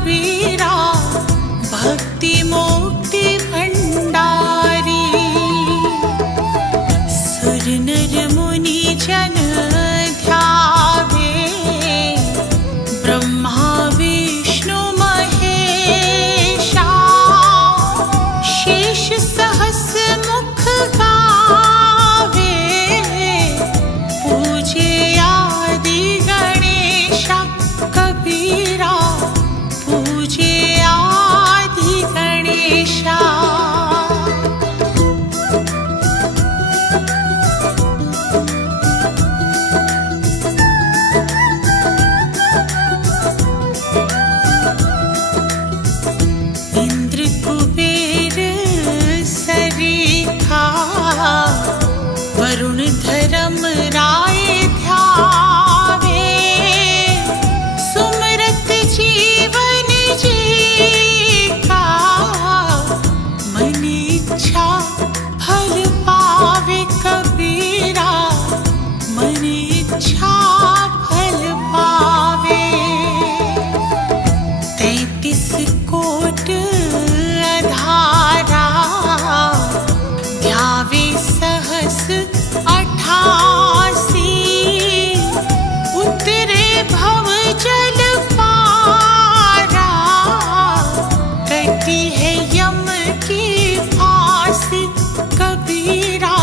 कबीरा भक्ति मुक्ति भंडारी। सुर नर मुनि जन ध्यावे, ब्रह्मा विष्णु महेशा। शेष सहस्र मुख गावे, पूजे आदि गणेशा। कबीरा पूजे आदि गणेशा। इंद्र कुबेर सरीखा, वरुण धर्म राय ध्यावे। सुमरत जीवन जीका, मन इच्छा फल पावे। कबीरा मन इच्छा फल पावे। 33 कोट अधारा, ध्यावे सहस 88। उतरे भव जल पारा, कटी है यम की फांसी। कबीरा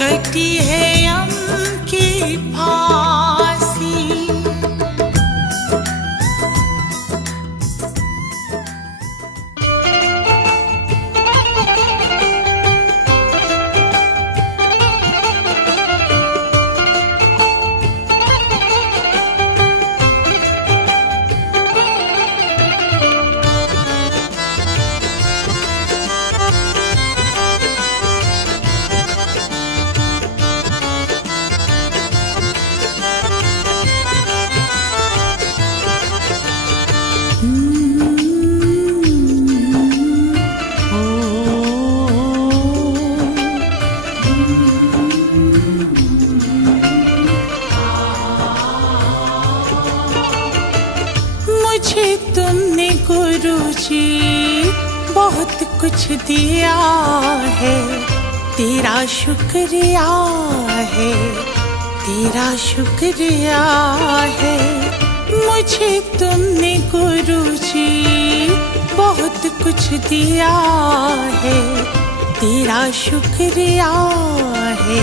कटी है यम की फांसी। मुझे तुमने गुरुजी बहुत कुछ दिया है, तेरा शुक्रिया है, तेरा शुक्रिया है। मुझे तुमने गुरुजी बहुत कुछ दिया है, तेरा शुक्रिया है,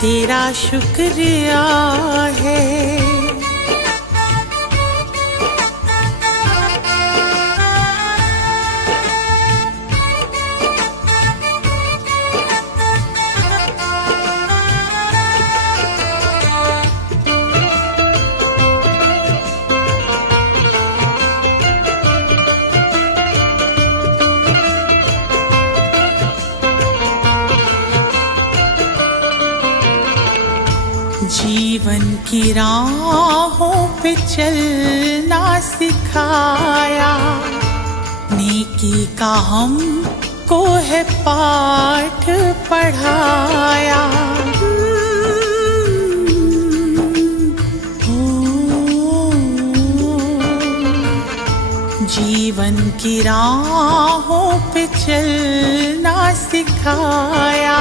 तेरा शुक्रिया है। जीवन की राहों पे चलना सिखाया, नेकी का हमको है पाठ पढ़ाया। जीवन की राहों पे चलना सिखाया,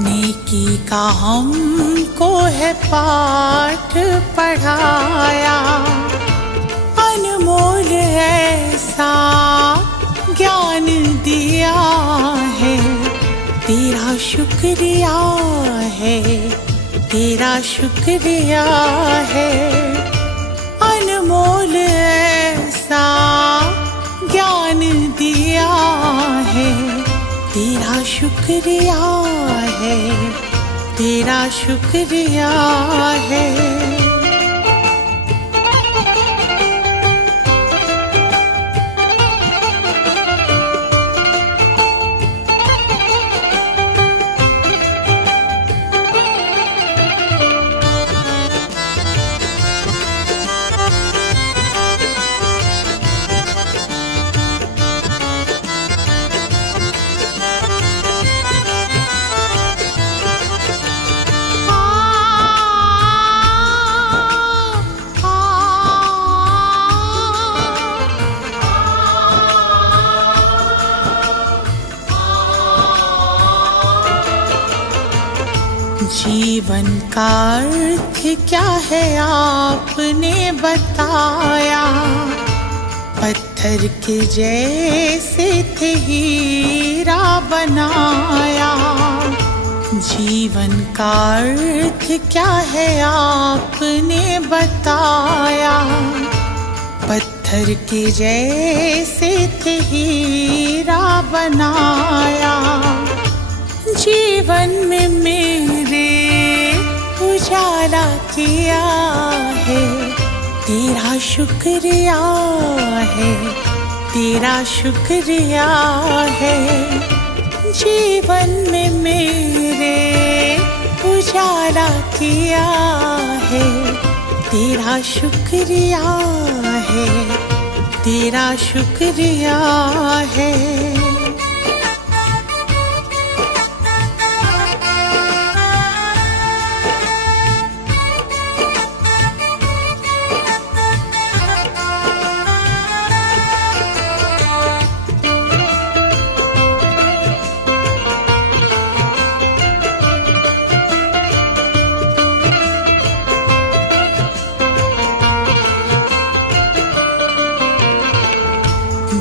नेकी का हमको है पाठ पढ़ाया। अनमोल ऐसा ज्ञान दिया है, तेरा शुक्रिया है, तेरा शुक्रिया है। अनमोल ऐसा ज्ञान दिया है, तेरा शुक्रिया है, तेरा शुक्रिया है। जीवन का अर्थ क्या है आपने बताया, पत्थर के जैसे थे हीरा बनाया। जीवन का अर्थ क्या है आपने बताया, पत्थर के जैसे थे हीरा बनाया। जीवन में मेरे उजाला किया है, तेरा शुक्रिया है, तेरा शुक्रिया है। जीवन में मेरे उजाला किया है, तेरा शुक्रिया है, तेरा शुक्रिया है।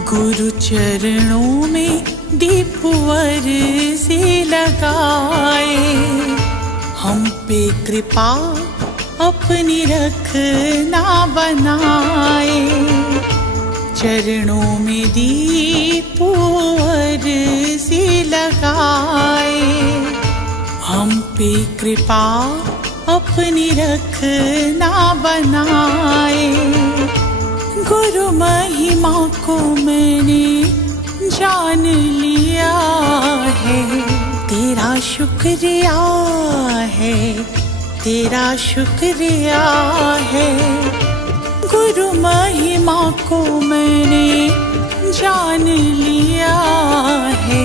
गुरु चरणों में दीप अर्ज़ी लगाए, हम पे कृपा अपनी रखना बनाए। चरणों में दीप अर्ज़ी लगाए, हम पे कृपा अपनी रखना बनाए। गुरु महिमा को मैंने जान लिया है, तेरा शुक्रिया है, तेरा शुक्रिया है। गुरु महिमा को मैंने जान लिया है,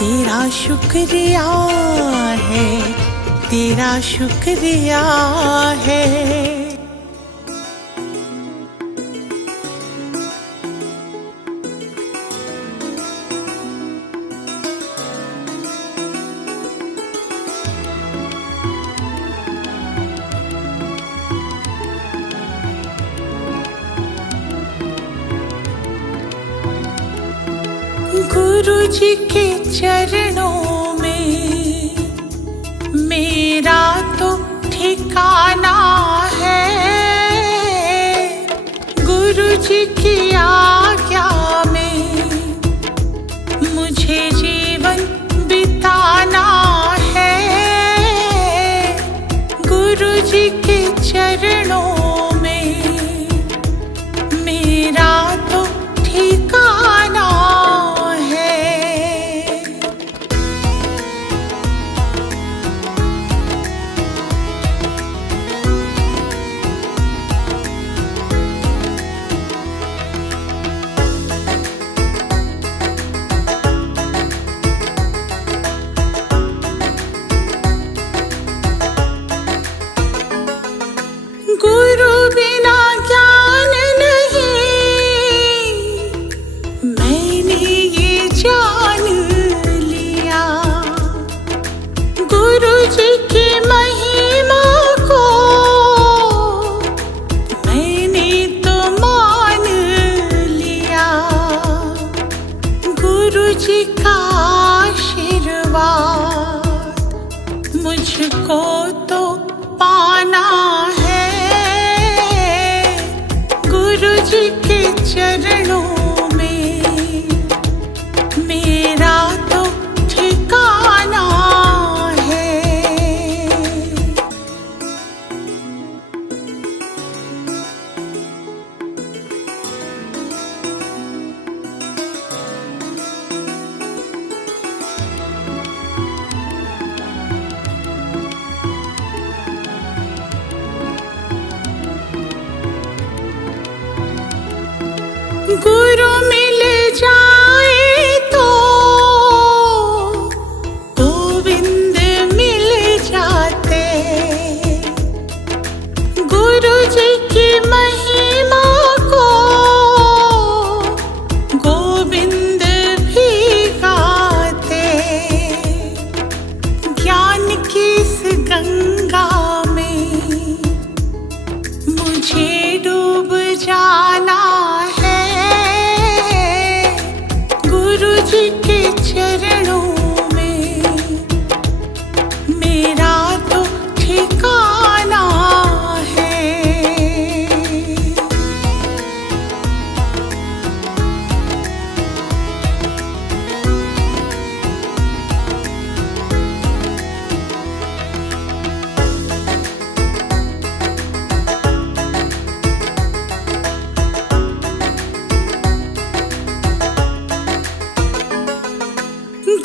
तेरा शुक्रिया है, तेरा शुक्रिया है। गुरु जी के चरणों में मेरा तो ठिकाना है, गुरु जी की आज्ञा में मुझे जीवन बिताना है। गुरु जी के चरणों में मेरा तो ठिकाना चरणों में मेरा तो ठिकाना है।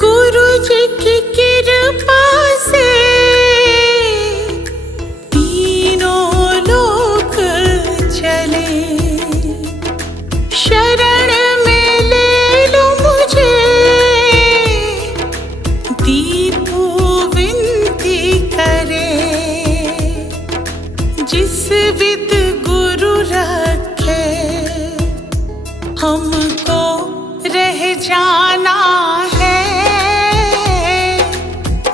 गुरु जी की कृपा से तीनों लोक चले, शरण में ले लो मुझे, दीपू विनती करे। जिस विद गुरु रखे हमको रह जाना है,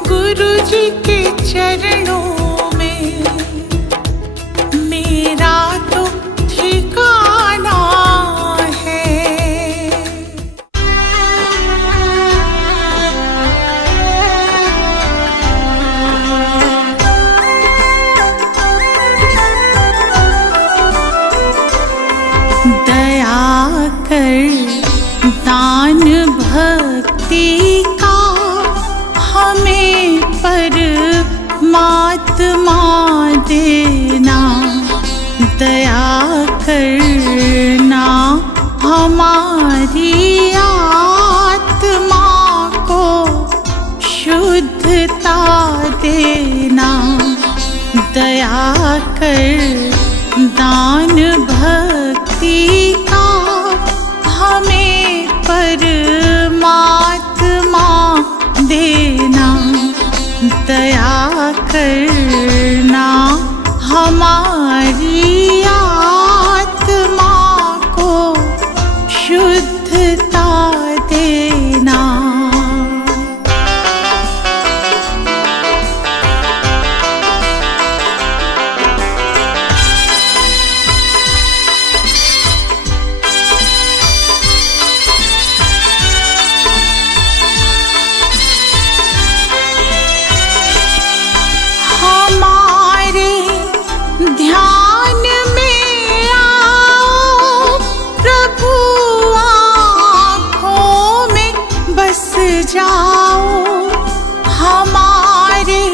गुरु जी के चरणों में मेरा तो ठिकाना है। दया कर दान भक्ति का हमें परमात्मा देना। दया करना हमारी आत्मा को शुद्धता देना। दया कर दान भक्ति का हमें परमात्मा देना। दया करना हमारी आत्मा को शुद्धता देना। हमारे ध्यान में आओ प्रभु, आँखों में बस जाओ। हमारे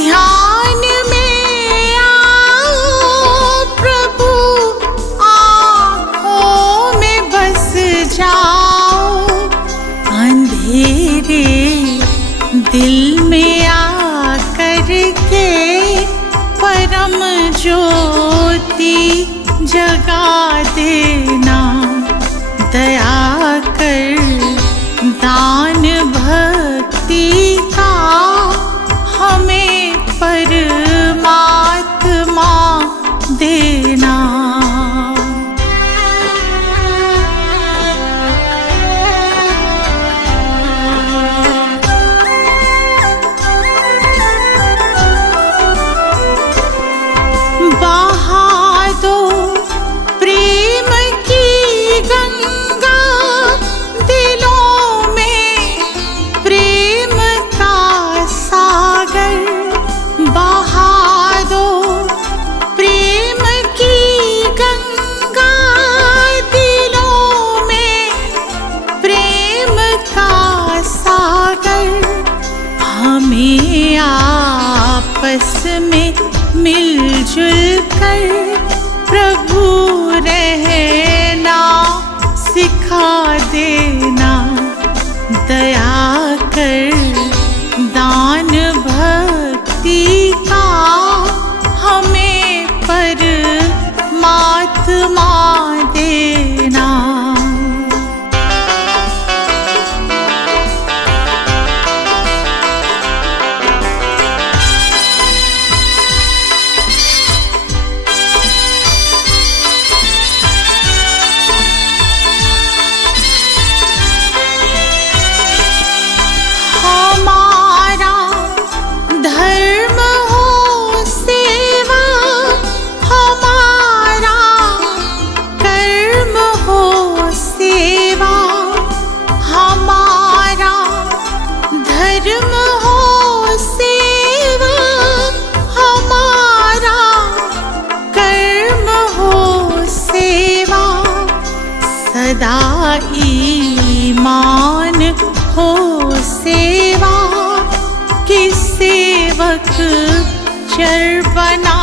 ध्यान में आओ प्रभु, आँखों में बस जाओ। अंधेरे दिल में आकर के परम ज्योति जगा देना। दया कर दान भक्ति का हमें परमात्मा देना। बहा दो प्रेम की गंगा दिलों में, प्रेम का सागर। बहा दो प्रेम की गंगा दिलों में, प्रेम का सागर। हमें आपस में मिलजुल कर प्रभु रहना सिखा देना। दया कर दान भक्ति का हमें परमात्मा देना। सदा ईमान हो सेवा कि सेवक चर बना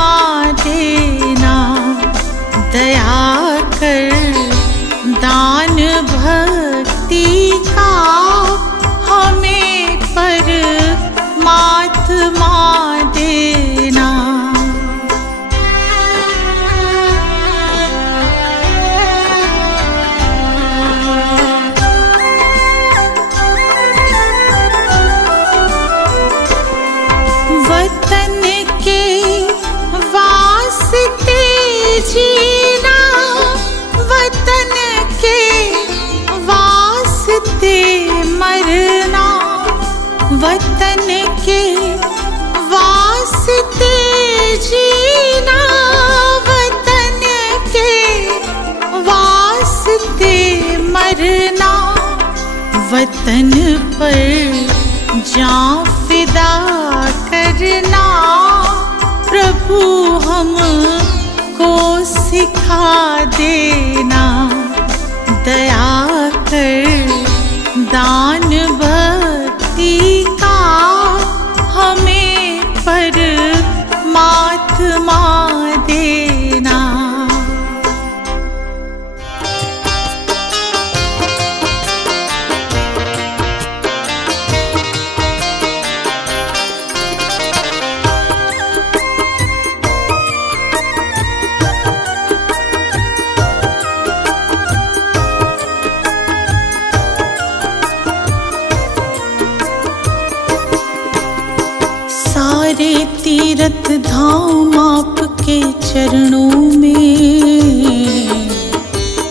देना। दया कर दान भक्ति का हमें परमात्मा देना। वतन के वास्ते जीना, वतन के वास्ते मरना, वतन के वास्ते जीना, वतन के वास्ते मरना। वतन पर जान फिदा करना प्रभु हमको सिखा देना। दया कर दान भक्ति का हमें परमात्मा देना। सारे तीर्थ धाम आपके चरणों में,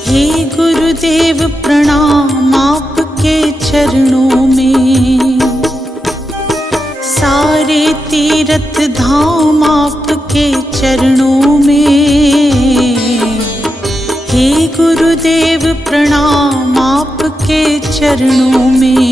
हे गुरुदेव प्रणाम आपके चरणों में। सारे तीर्थ धाम आपके चरणों में, हे गुरुदेव प्रणाम आपके चरणों में।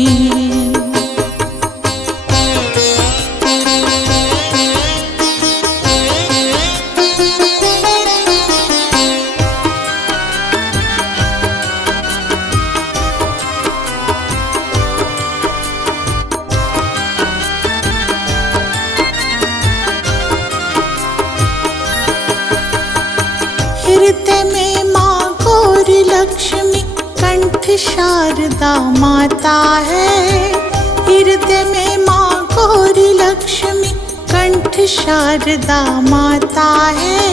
हृदय में माँ गौरी लक्ष्मी कंठ शारदा माता है। हृदय में माँ गौरी लक्ष्मी कंठ शारदा माता है।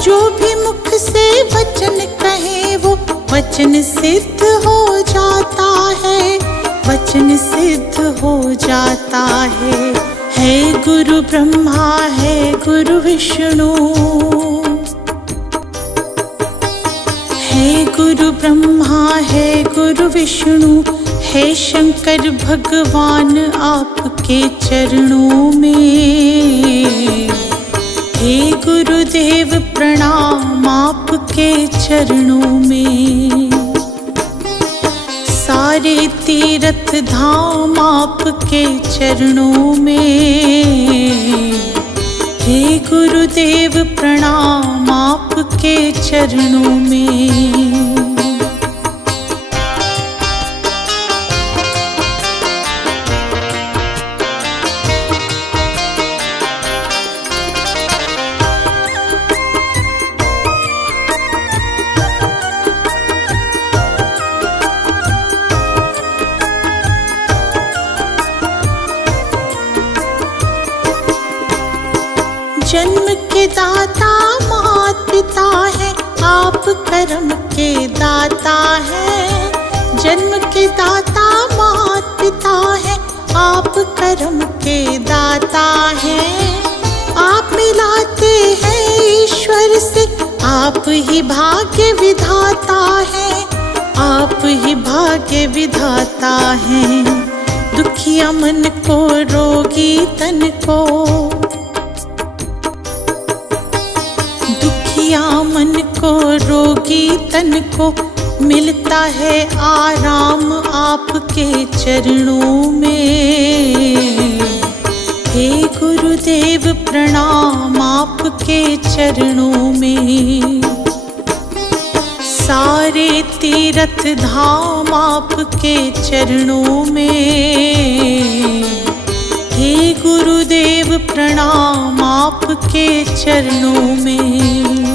जो भी मुख से वचन कहे वो वचन सिद्ध हो जाता है, वचन सिद्ध हो जाता है। है गुरु ब्रह्मा है गुरु विष्णु, है गुरु ब्रह्मा है गुरु विष्णु, है शंकर भगवान आपके चरणों में। हे गुरुदेव प्रणाम आपके चरणों में। सारे तीर्थ धाम आपके चरणों में, हे गुरुदेव प्रणाम आपके चरणों में। जन्म के दाता मात पिता है, आप कर्म के दाता है। जन्म के दाता मात पिता है, आप कर्म के दाता है। आप मिलाते हैं ईश्वर से, आप ही भाग्य विधाता है, आप ही भाग्य विधाता है। दुखिया मन को रोगी तन को, मन को रोगी तन को मिलता है आराम आपके चरणों में। हे गुरुदेव प्रणाम आपके चरणों में। सारे तीर्थ धाम आपके चरणों में। हे गुरुदेव प्रणाम आपके चरणों में।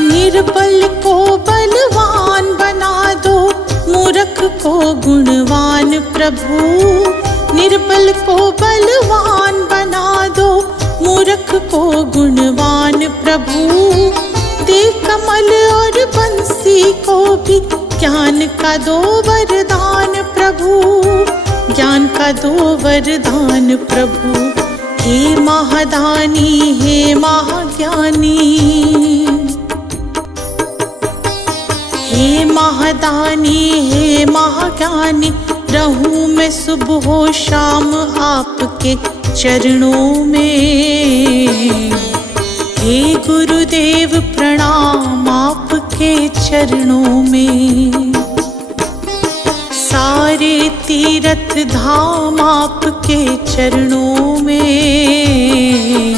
निर्बल को बलवान बना दो, मूर्ख को गुणवान प्रभु। निर्बल को बलवान बना दो, मूर्ख को गुणवान प्रभु। दे कमल और बंसी को भी ज्ञान का दो वरदान प्रभु, ज्ञान का दो वरदान प्रभु। हे महादानी हे महाज्ञानी, हे महादानी हे महाज्ञानी, रहूं मैं सुबह शाम आपके चरणों में। हे गुरुदेव प्रणाम आपके चरणों में। सारे तीर्थ धाम आपके चरणों में।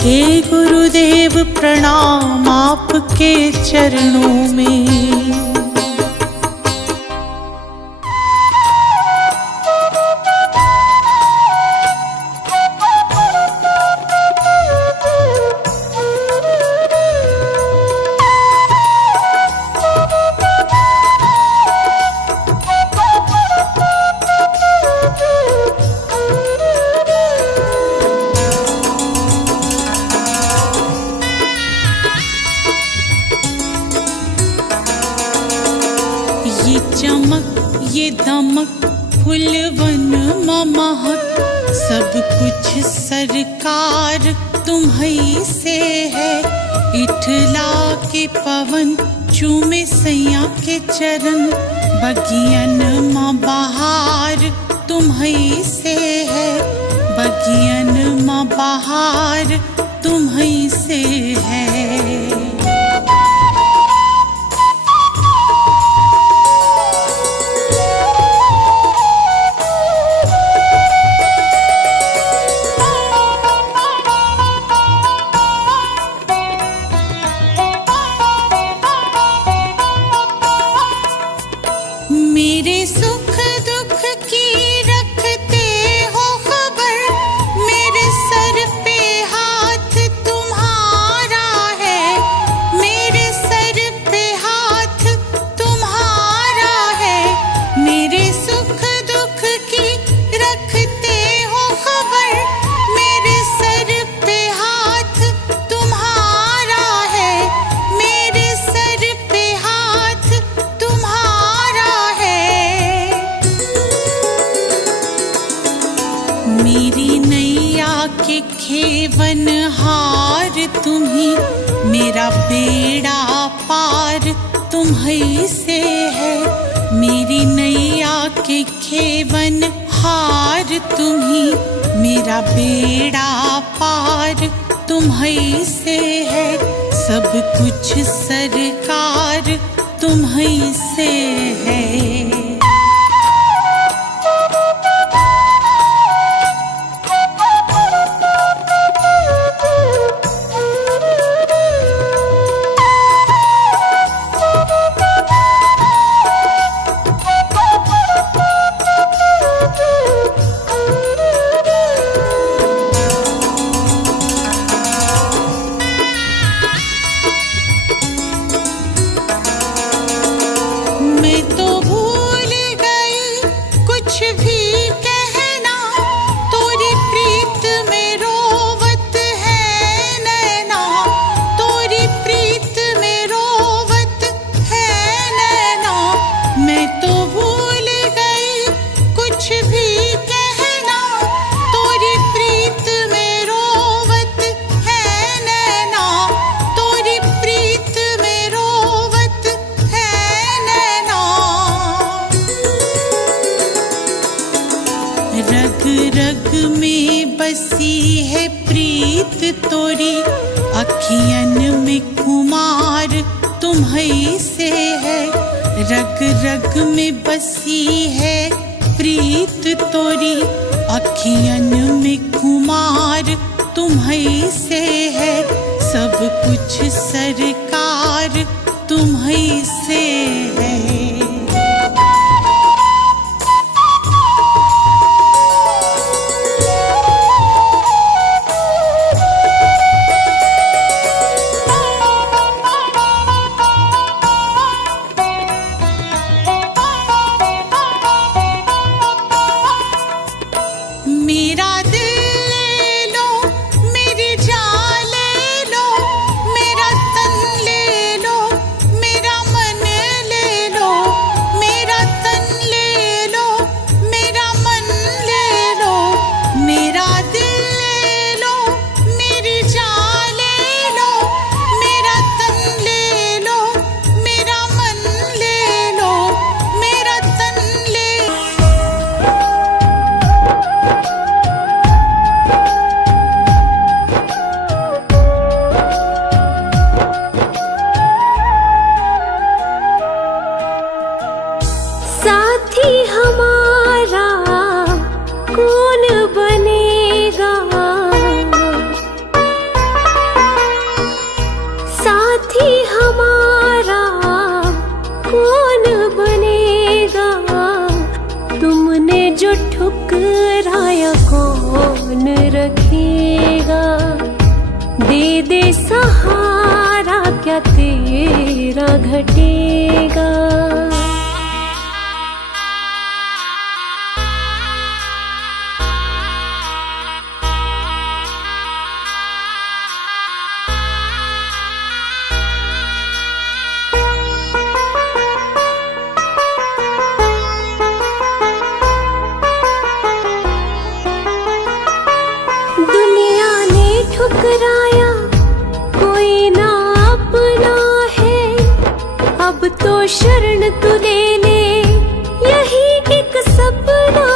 हे गुरुदेव प्रणाम आपके चरणों में। ये चमक ये दमक फुलवन महक, सब कुछ सरकार तुम्हीं से है। इठला के पवन चूमे सैया के चरण, बगियन माँ बहार तुम्हीं से है। बगियन माँ बहार तुम्हीं से है। मेरे सुख दुख की रखते हो खबर, मेरे सर पे हाथ तुम्हारा है। मेरे सर पे हाथ तुम्हारा है। मेरे सुख दुख की रखते हो खबर, मेरे सर पे हाथ तुम्हारा है। मेरे सर पे हाथ तुम्हारा है। मेरी नैया के खेवन हार तुम्हीं, मेरा बेड़ा पार तुम्हीं से है। मेरी नैया के खेवन हार तुम्हीं, मेरा बेड़ा पार तुम्हीं से है। सब कुछ सरकार तुम्हीं से है। मैं तो प्रीत तोरी अखियन में कुमार तुम्हीं से है, रग रग में बसी है प्रीत तोरी अखियन में कुमार तुम्हीं से है, सब कुछ सरकार तुम्हीं से है। मेरा दिल ले लो, मेरी जान ले लो, मेरा तन ले लो, मेरा मन ले लो, मेरा तन ले लो, मेरा मन ले लो, मेरा दिल ले लो, मेरी जान ले लो, मेरा तन ले लो, मेरा मन ले लो, मेरा तन ले। साथी हमारा कौन बनेगा, साथी हमारा कौन बनेगा, तुमने जो ठुकराया कौन रखेगा, दे दे सहारा क्या तेरा घटेगा। दुनिया ने ठुकराया कोई ना अपना है, अब तो शरण तू ले ले यही एक सपना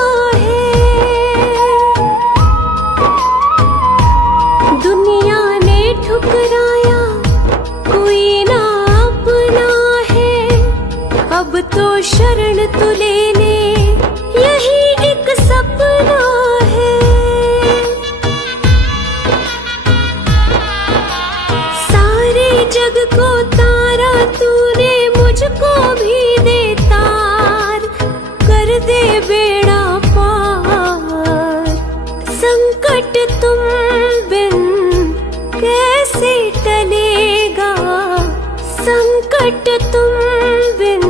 है। दुनिया ने ठुकराया कोई ना अपना है, अब तो शरण तू ले ले यही एक सपना है। जग को तारा तूने मुझको भी दे तार, कर दे बेड़ा पार, संकट तुम बिन कैसे टलेगा, संकट तुम बिन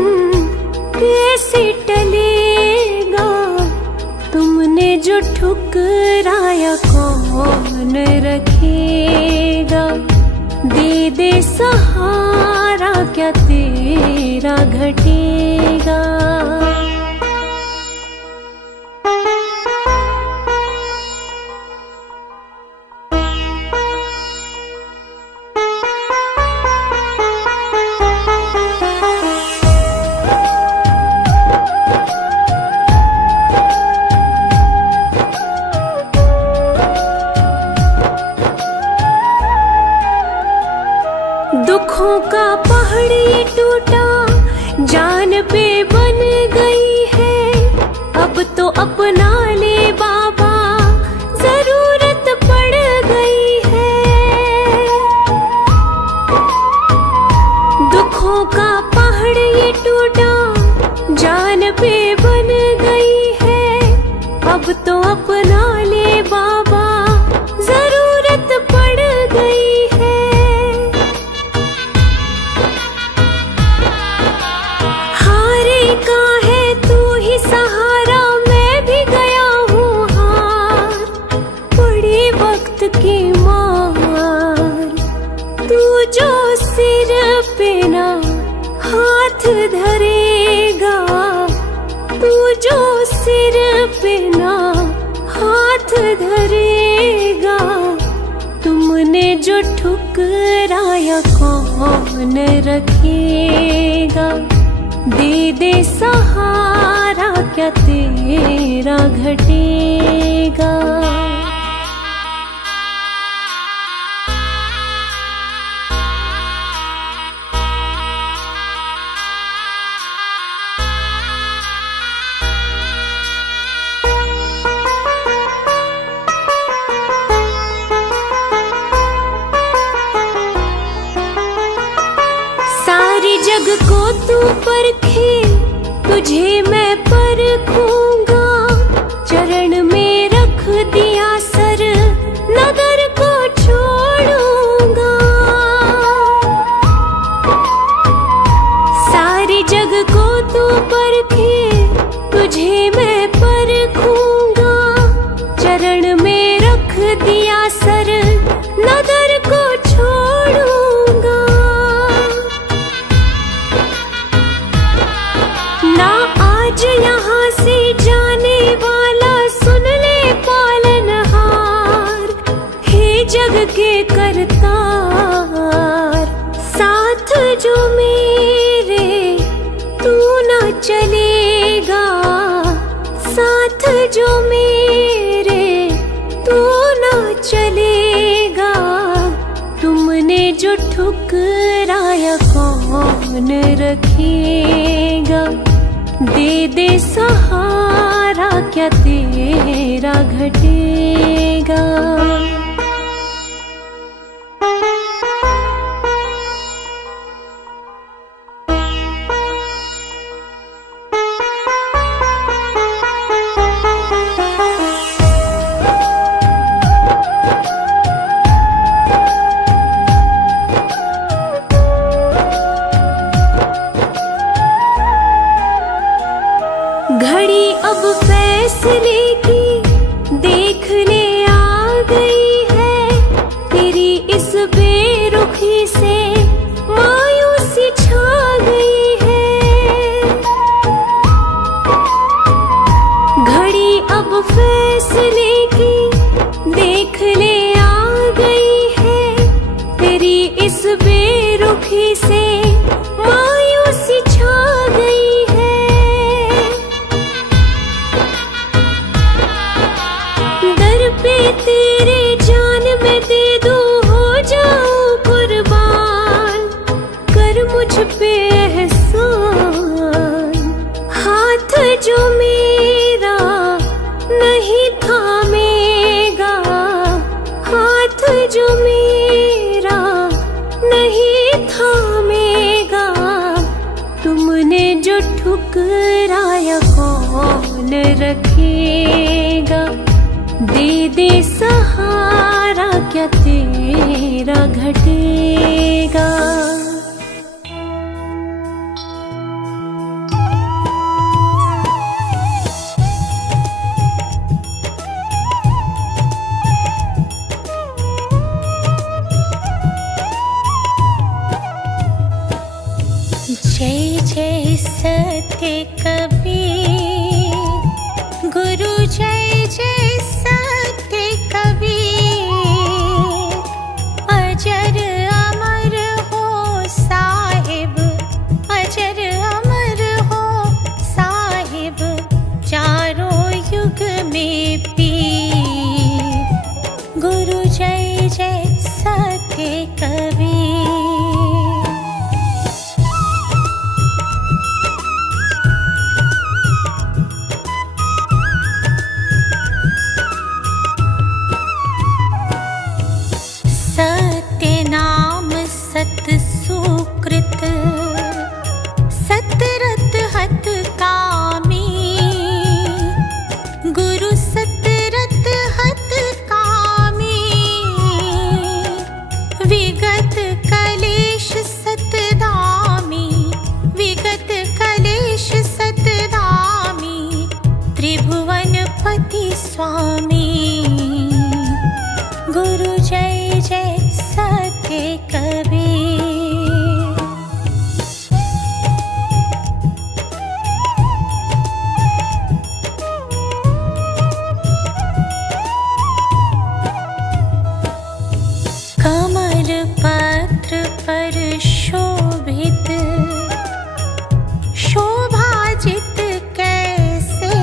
कैसे टलेगा, तुमने जो ठुकराया कौन रखेगा, दे दे सहारा क्या तेरा घटेगा। दुखों का पहाड़ ये टूटा जान पे बन गई है, अब तो अपना ले बाबा जरूरत पड़ गई है। दुखों का पहाड़ ये टूटा जान पे बन गई है, अब तो अपना ले बाबा जरूरत पड़ गई है। का है तू ही सहारा, मैं भी गया हूँ हार, पड़ी वक्त की मार, तू जो सिर पे ना हाथ धरेगा, तू जो सिर पे ना हाथ धरेगा, तुमने जो ठुकराया कौन रखेगा, दे दे सहारा क्या तेरा घटेगा। जग को तू परखे, तुझे मैं परखूंगा। चरण में रख दिया सर, नगर को छोड़ूंगा। सारे जग को तू परखे, तुझे मैं परखूंगा। चरण में रख दिया सर, नगर को छोड़ूंगा। ना आज यहाँ से जाने वाला, सुन ले पालनहार। हे जग के करतार, साथ जो मेरे तू ना चलेगा। साथ जो मेरे तू ना चलेगा। तुमने जो ठुकराया कौन रखेगा। दे दे सहारा, क्या तेरा घटेगा। घड़ी अब फैसले की देख ले आ गई है। तेरी इस बेरुखी से मायूसी छा गई है। घड़ी अब फैसले की देख ले आ गई है। तेरी इस बेरुखी से मायूसी छा गई है। पे तेरे जान में दे दूं, हो जाऊं कुर्बान। कर मुझ पे एहसान। हाथ जो मेरा नहीं थामेगा। हाथ जो मेरा नहीं थामेगा। तुमने जो ठुकराया कौन रखेगा। दे दे सहारा, क्या तेरा घटेगा। जय जय सत्य कबीर, गुरु जय जय सत्य कबीर। अजर अमर हो साहिब, अजर अमर हो साहिब। चारों युग में पीर, गुरु जय जय सत्य कबीर। सत्य नाम सत सुकृत, सतरत हत कामी। गुरु सतरत हत कामी। विगत कलेश सतधामी, विगत कलेश सतधामी। त्रिभुवन पति स्वामी, गुरु जय जय सत्य कबीर। कमल पत्र पर शोभित, शोभाजित कैसे।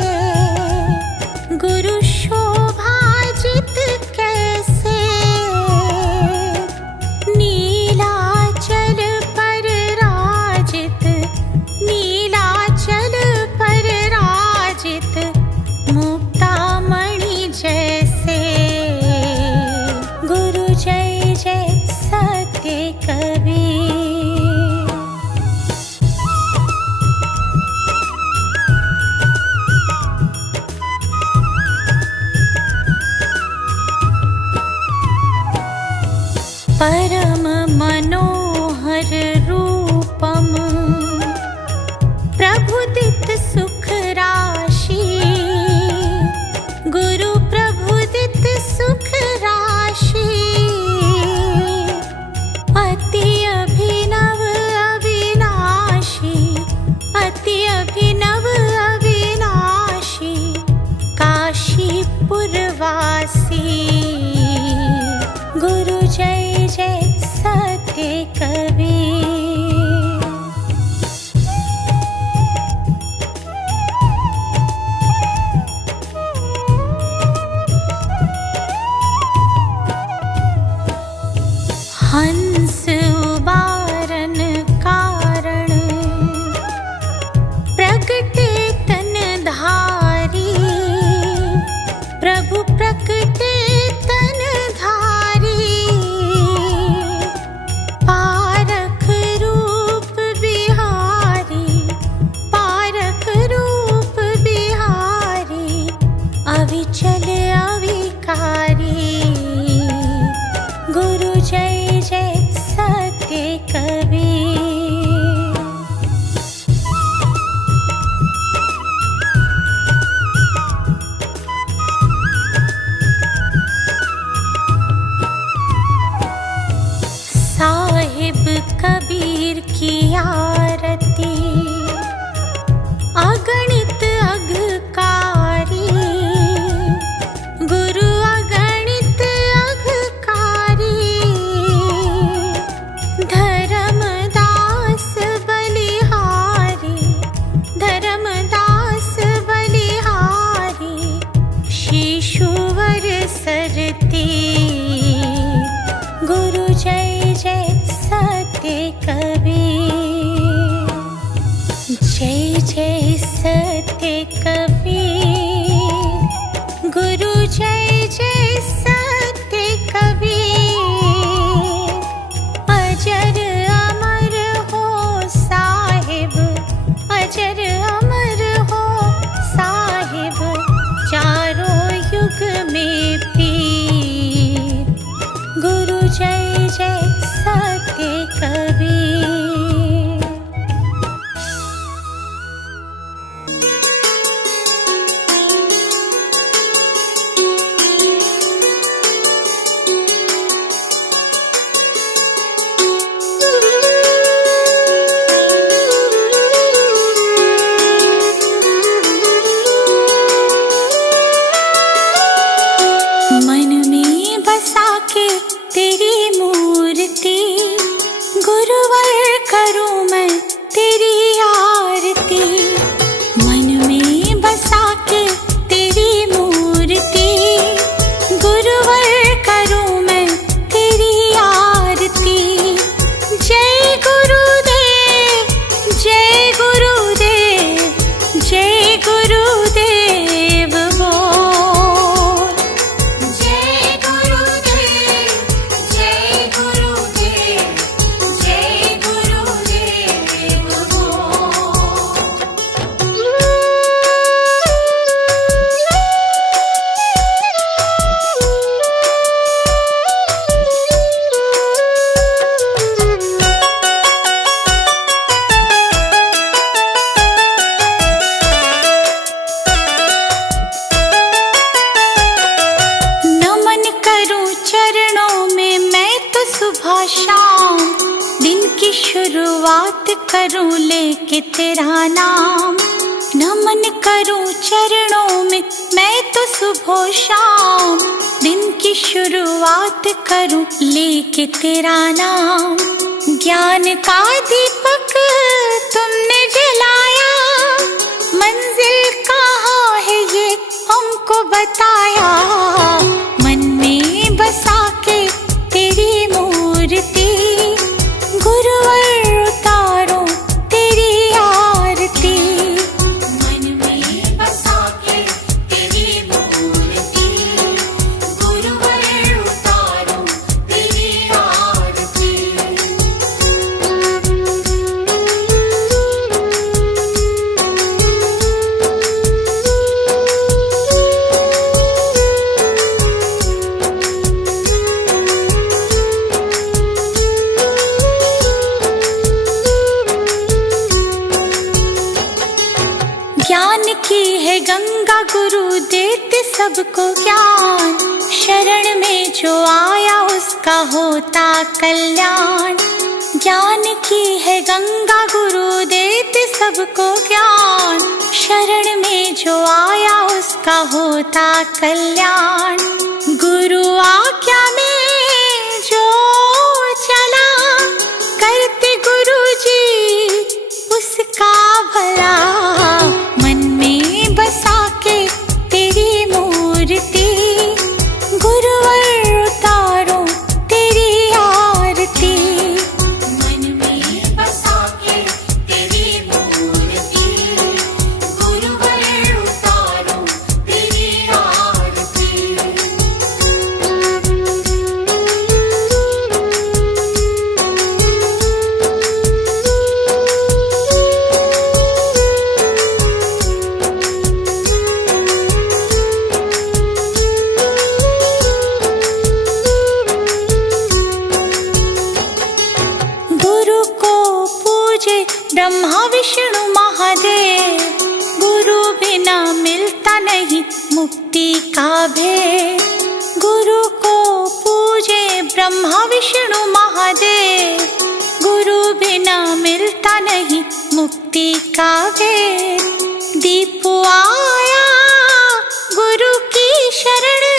गुरु शोभाजित कैसे। नीला जय जय सत्य कबीर। हंस उबारन कारण प्रगटे तन धारी, प्रभु प्रगटे तन धारी। पारख रूप बिहारी, पारख रूप बिहारी, अविचल अविकारी। गुरु जय जय सत्य कबीर। साहिब कबीर की आरती अगणित अघकारी, गुरु अगणित अघकारी। धर्मदास बलिहारी, धर्मदास बलिहारी, शिशुवर सरती। गुरु जय जय सत्य कबीर। जय जय सत्य कबीर। गुरु जय जय सत्य कबीर। अजर अमर हो साहिब, अजर अमर हो साहिब, चारों युग में पीर। गुरु जय जय सत्य कबीर। मन में बसा के तेरी मूर्ति, गुरुवर करूं मैं तेरी आरती। मन में बसा के तेरी मूर्ति, गुरुवर करूं मैं तेरी आरती। जय गुरुदेव, जय गुरुदेव, जय गुरुदेव बोल। जय गुरुदेव, जय गुरुदेव, जय गुरुदेव बोल। नमन करूं चरणों में मैं तो सुबह शाम, दिन की शुरुआत करूं लेके तेरा नाम। नमन करूं चरणों में मैं तो सुबह शाम, दिन की शुरुआत करूं लेके तेरा नाम। ज्ञान का दीपक तुमने जलाया, मंजिल कहाँ है ये हमको बताया। मन में बसा के तेरी मूर्ति, गुरुवर उतारो तेरी आरती। मन में बसा के तेरी मूर्ति, गुरुवर उतारो तेरी आरती। ज्ञान की है गंगा गुरु देते सबको ज्ञान, शरण में जो आया उसका होता कल्याण। ज्ञान की है गंगा गुरु देते सबको ज्ञान, शरण में जो आया उसका होता कल्याण। गुरु आज्ञा में जो ब्रह्मा विष्णु महादेव, गुरु बिना मिलता नहीं मुक्ति का भेद। गुरु को पूजे ब्रह्मा विष्णु महादेव, गुरु बिना मिलता नहीं मुक्ति का भेद। दीप आया गुरु की शरण